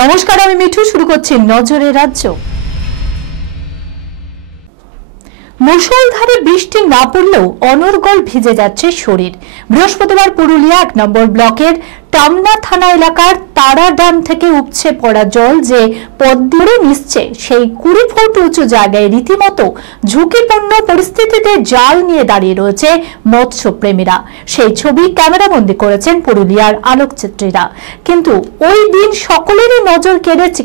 নমস্কার, আমি মিঠু। শুরু করছি নজরে রাজ্য। মুষলধারে বৃষ্টি না পড়লেও অনর্গল ভিজে যাচ্ছে শরীর। বৃহস্পতিবার পুরুলিয়া ১ নম্বর ব্লকের টামনা থানা এলাকার তারা ড্যাম থেকে উপচে পড়া জল যে পথ দিয়ে মিশছে সেই ২০ ফুট উঁচু জায়গায় রীতিমতো ঝুঁকিপূর্ণ পরিস্থিতিতে জাল নিয়ে দাঁড়িয়ে রয়েছে মৎস্যপ্রেমীরা। সেই ছবি ক্যামেরাবন্দি করেছেন পুরুলিয়ার আলোকচিত্রীরা। কিন্তু ওই দিন সকলেরই নজর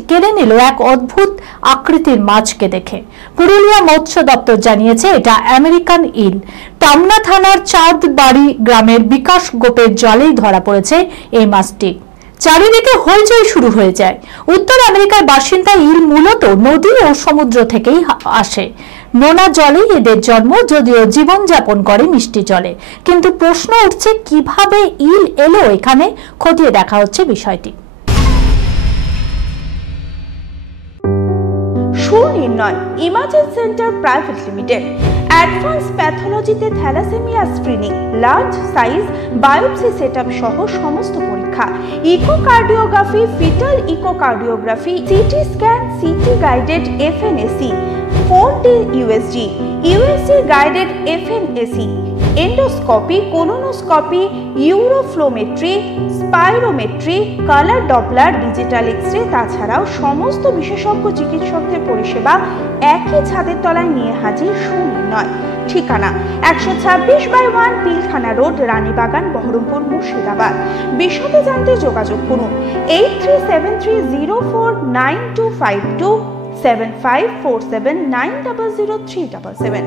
কেড়ে নিল এক অদ্ভুত আকৃতির মাছকে দেখে। পুরুলিয়া মৎস্য দপ্তর জানিয়েছে এটা আমেরিকান ইল। টামনা থানার চাঁদবাড়ি গ্রামের বিকাশ গোপের জলেই ধরা পড়েছে এই মাছটি। চারিদিকে হইচই শুরু হয়ে যায়। উত্তর আমেরিকার বাসিন্দা ইল মূলত নদী ও সমুদ্র থেকেই আসে। নোনা জলেই এদের জন্ম, যদিও জীবনযাপন করে মিষ্টি জলে। কিন্তু প্রশ্ন উঠছে, কিভাবে ইল এলো এখানে? খতিয়ে দেখা হচ্ছে বিষয়টি। Sunirnoy imaging centre private limited advance প্যাথোলজিতে thalassaemia screening, large size biopsy setup সহ সমস্ত পরীক্ষা, echocardiography, fetal echocardiography, CT scan, CT guided FNAC, 4D USG, USG guided FNAC, endoscopy, colonoscopy, uroflowmetry, spirometry, colour Doppler, digital x-ray, তাছাড়াও সমস্ত বিশেষজ্ঞ চিকিৎসকদের পরিষেবা একই ছাদের তলায় নিয়ে হাজির সুনির্ণয়। ঠিকানা ১২৬/1 পিলখানা রোড, রানীবাগান, বহরমপুর, মুর্শিদাবাদ। বিশদে জানতে যোগাযোগ করুন 8373049252 7547900377।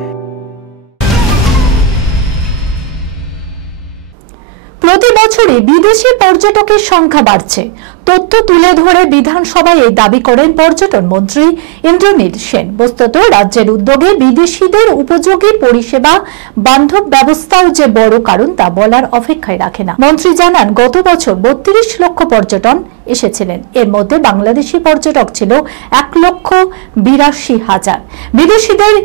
প্রতি বছরই বিদেশি পর্যটকের সংখ্যা বাড়ছে। তথ্য তুলে ধরে বিধানসভায় এই দাবি করেন পর্যটন মন্ত্রী ইন্দ্রনীল সেন। বস্তুত রাজ্যের উদ্যোগে বিদেশিদের উপযোগী পরিষেবা বান্ধব ব্যবস্থাও যে বড় কারণ তা বলার অপেক্ষায় রাখে না। মন্ত্রী জানান, গত বছর ৩২ লক্ষ পর্যটন এসেছিলেন। এর মধ্যে বাংলাদেশি পর্যটক ছিল ১,৮২,০০০। বিদেশিদের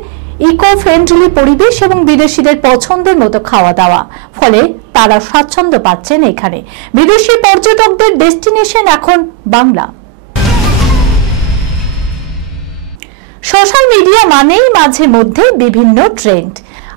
ইকো ফ্রেন্ডলি পরিবেশ এবং বিদেশিদের পছন্দের মতো খাওয়া দাওয়া, ফলে তারা স্বাচ্ছন্দ্য পাচ্ছেন এখানে। বিদেশি পর্যটকদের ডেস্টিনেশন এখন বাংলা। সোশ্যাল মিডিয়া মানেই মাঝে মধ্যে বিভিন্ন ট্রেন্ড,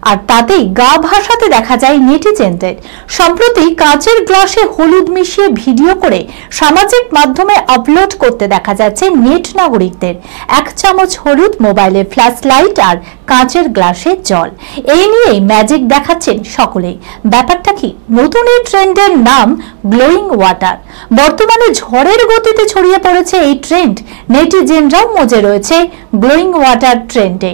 আর তাতেই গা ভাসাতে দেখা যায় নেটিজেনদের। সম্প্রতি কাঁচের গ্লাসে হলুদ মিশিয়ে ভিডিও করে সামাজিক মাধ্যমে আপলোড করতে দেখা যাচ্ছে নেট নাগরিকদের। ১ চামচ হলুদ, মোবাইলে ফ্ল্যাশ লাইট আর কাঁচের গ্লাসে জল, এই নিয়েই ম্যাজিক দেখাচ্ছেন সকলেই। ব্যাপারটা কি? নতুন এই ট্রেন্ডের নাম গ্লোয়িং ওয়াটার। বর্তমানে ঝড়ের গতিতে ছড়িয়ে পড়েছে এই ট্রেন্ড। নেটিজেনরাও মজে রয়েছে গ্লোয়িং ওয়াটার ট্রেন্ডে।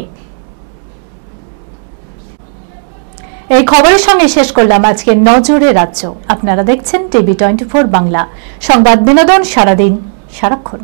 এই খবরের সঙ্গে শেষ করলাম আজকে নজরে রাজ্য। আপনারা দেখছেন টিভি 24 বাংলা। সংবাদ বিনোদন সারাদিন সারাক্ষণ।